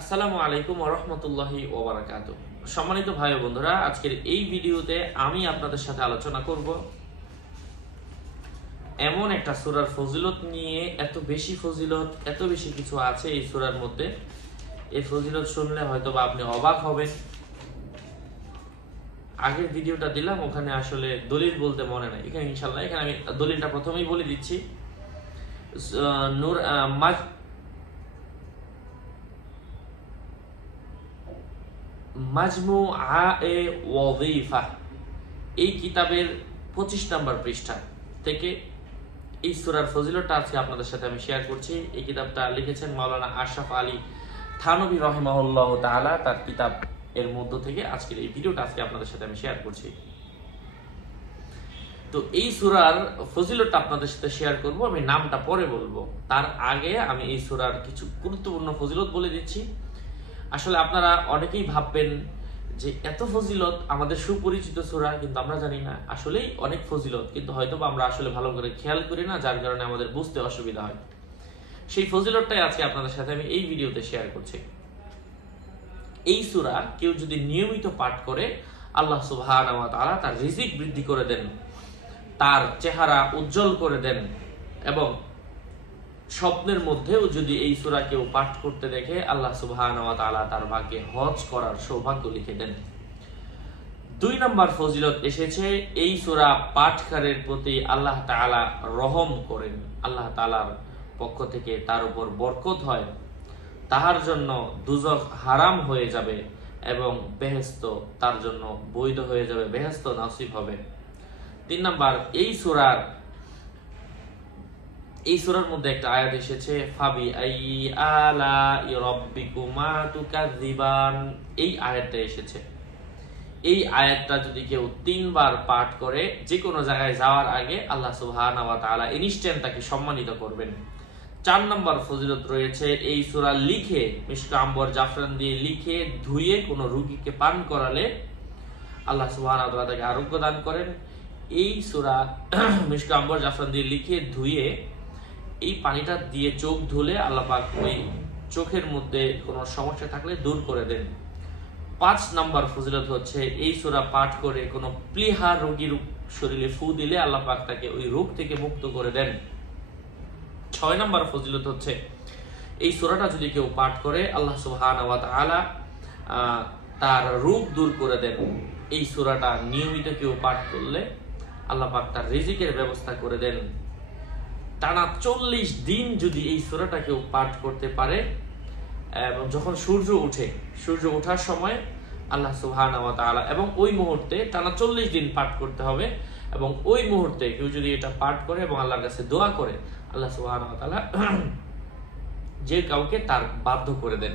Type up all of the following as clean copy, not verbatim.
আসসালামু আলাইকুম ওয়া রাহমাতুল্লাহি ওয়া বারাকাতুহু। সম্মানিত ভাই ও বন্ধুরা, আজকের এই ভিডিওতে আমি আপনাদের সাথে আলোচনা করব এমন একটা সূরার ফজিলত নিয়ে। এত বেশি ফজিলত, এত বেশি কিছু আছে এই সূরার মধ্যে। এই ফজিলত শুনলে হয়তো বা আপনি অবাক হবেন। আগের ভিডিওটা দিলাম, ওখানে আসলে দলিল বলতে মনে নাই। এখানে ইনশাআল্লাহ এখানে আমি দলিলটা প্রথমেই বলে দিচ্ছি। নূর মাজমুআয়ে ওয়াযীফা এই কিতাবের 25 নম্বর পৃষ্ঠা থেকে এই সূরার ফজিলতটা আজকে আপনাদের সাথে আমি শেয়ার করছি। এই কিতাবটা লিখেছেন মাওলানা আশরাফ আলী থানভী রাহিমাহুল্লাহ তাআলা। তার কিতাব এর মধ্য থেকে আজকের এই ভিডিওটা আজকে আপনাদের সাথে আমি শেয়ার করছি। তো এই সূরার ফজিলতটা আপনাদের সাথে শেয়ার করব, আমি নামটা পরে বলবো। তার আগে আমি এই সূরার কিছু গুরুত্বপূর্ণ ফজিলত বলে দিচ্ছি। আসলে আপনারা অনেকেই ভাববেন যে এত ফজিলত, আমাদের সুপরিচিত সূরা, কিন্তু আমরা জানি না আসলেই অনেক ফজিলত, কিন্তু হয়তো আমরা আসলে ভালো করে খেয়াল করি না, যার কারণে আমাদের বুঝতে অসুবিধা হয়। সেই ফজিলতটাই আজকে আপনাদের সাথে আমি এই ভিডিওতে শেয়ার করছি। এই সূরা কেউ যদি নিয়মিত পাঠ করে, আল্লাহ সুবহানাহু ওয়া তাআলা তার রিজিক বৃদ্ধি করে দেন, তার চেহারা উজ্জ্বল করে দেন, এবং স্বপ্নের মধ্যেও যদি এই সূরা কেউ পাঠ করতে দেখে, আল্লাহ সুবহানাহু ওয়া তাআলা তার ভাগ্যে হজ করার সৌভাগ্য লিখে দেন। 2 নম্বর ফজিলত এসেছে, এই সূরা পাঠকারের প্রতি আল্লাহ তাআলা রহম করেন। আল্লাহ তাআলার পক্ষ থেকে তার উপর বরকত হয়, তাহার জন্য দুজখ হারাম হয়ে যাবে এবং বেহেশত তার জন্য বৈধ হয়ে যাবে, বেহেশত নসিব হবে। 3 নম্বর, এই সূরার মধ্যে একটা আয়াত এসেছে, ফাবি আইয়ি আলাই রাব্বিকুমা তুকাযযিবান। এই আয়াতটা এসেছে। এই আয়াতটা যদি কেউ 3 বার পাঠ করে, যে কোনো জায়গায় যাওয়ার আগে আল্লাহ সুবহানাহু ওয়া তাআলা ইনস্ট্যান্ট তাকে সম্মানিত করবেন। 4 নম্বর ফজিলত রয়েছে, এই সূরা লিখে, মিশক আম্বর জাফরান দিয়ে লিখে ধুয়ে কোনো রোগীকে পান করালে আল্লাহ সুবহানাহু ওয়া তাআলা তাকে আরোগ্য দান করেন। এই সূরা মিশক আম্বর জাফরান দিয়ে লিখে ধুয়ে এই পানিটা দিয়ে চোখ ধুলে আল্লাহ পাক ওই চোখের মধ্যে কোনো সমস্যা থাকলে দূর করে দেন। 5 নম্বর ফজিলত হচ্ছে, এই সূরা পাঠ করে কোনো প্লীহা রোগীর শরীরে ফু দিলে আল্লাহ পাক তাকে ওই রোগ থেকে মুক্ত করে দেন। 6 নম্বর ফজিলত হচ্ছে, এই সূরাটা যদি কেউ পাঠ করে, আল্লাহ সুবহানাহু ওয়া তাআলা তার রোগ দূর করে দেন। এই সূরাটা নিয়মিত কেউ পাঠ করলে আল্লাহ পাক তার রিজিকের ব্যবস্থা করে দেন। টানা 40 দিন যদি এই সূরাটা কেউ পাঠ করতে পারে, এবং যখন সূর্য ওঠার সময় আল্লাহ সুবহানাহু ওয়া তাআলা, এবং ওই মুহূর্তে টানা 40 দিন পাঠ করতে হবে, এবং ওই মুহূর্তে কেউ যদি এটা পাঠ করে এবং আল্লাহর কাছে দোয়া করে, আল্লাহ সুবহানাহু ওয়া তাআলা যে কাউকে তার বাধ্য করে দেন।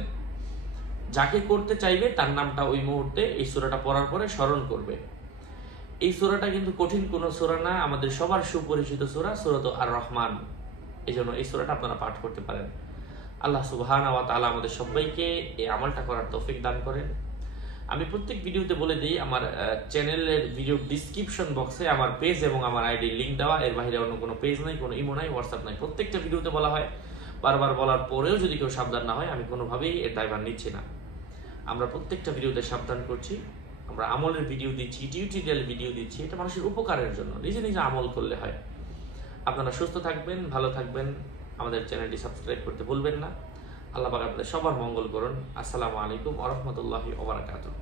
যাকে করতে চাইবে তার নামটা ওই মুহূর্তে এই সূরাটা পড়ার পরে স্মরণ করবে। এই সূরাটা কিন্তু কঠিন কোনো সূরা না, আমাদের সবার সুপরিচিত সূরা, সূরাতুল আর রহমান। এজন্য এই সূরাটা আপনারা পাঠ করতে পারেন। আল্লাহ সুবহানাহু ওয়া তাআলা আমাদের সবাইকে এই আমলটা করার তৌফিক দান করেন। আমি প্রত্যেক ভিডিওতে বলে দিই, আমার চ্যানেলের ভিডিও ডেসক্রিপশন বক্সে আমার পেজ এবং আমার আইডি লিংক দেওয়া। এর বাইরে অন্য কোনো পেজ নাই, কোনো ইমো নাই, হোয়াটসঅ্যাপ নাই। প্রত্যেকটা ভিডিওতে বলা হয়। বারবার বলার পরেও যদি কেউ সাবধান না হয়, আমি কোনোভাবেই এর দায়ভার নিচ্ছি না। আমরা প্রত্যেকটা ভিডিওতে সাবধান করছি, আমরা আমলের ভিডিও দিচ্ছি, টিউটোরিয়াল ভিডিও দিচ্ছি। এটা মানুষের উপকারের জন্য, নিজে নিজে আমল করলে হয়। আপনারা সুস্থ থাকবেন, ভালো থাকবেন, আমাদের চ্যানেলটি সাবস্ক্রাইব করতে ভুলবেন না। আল্লাহ পাক আপনাদের সবার মঙ্গল করুন। আসসালামু আলাইকুম ওয়া রাহমাতুল্লাহি ওয়া বারাকাতুহু।